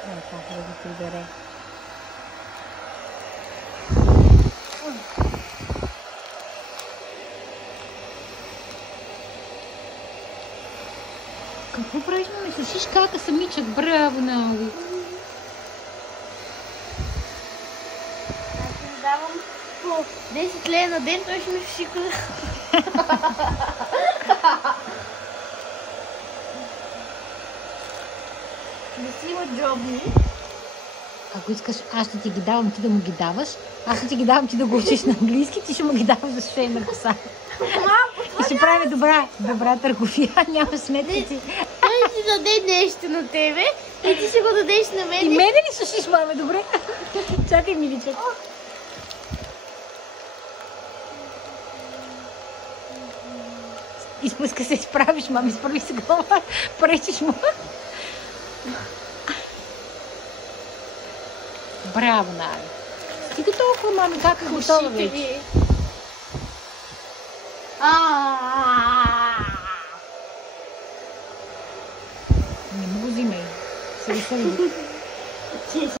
Как да ги прибере. Какво правиш, мами? Сушиш кака самичък. Браво, Науи. Аз му давам по 10 лева на ден, той ще ми суши кола. Не си има джобни. Ако искаш, аз ще ти ги давам, ти да му ги даваш. Аз ще ти ги давам, ти да го учиш на английски, ти ще му ги даваш за шейна коса. И ще правим добра търговия. Няма сметници. Той си даде нещо на тебе и ти ще го дадеш на мен. И мене ли сушиш, маме? Добре. Чакай, миличък. Изпуска се, изправиш, мами, изправи се глава. Пречиш му. Браво, Нави. Стига толкова, мами, как е готова вече. Не му го взимай. Се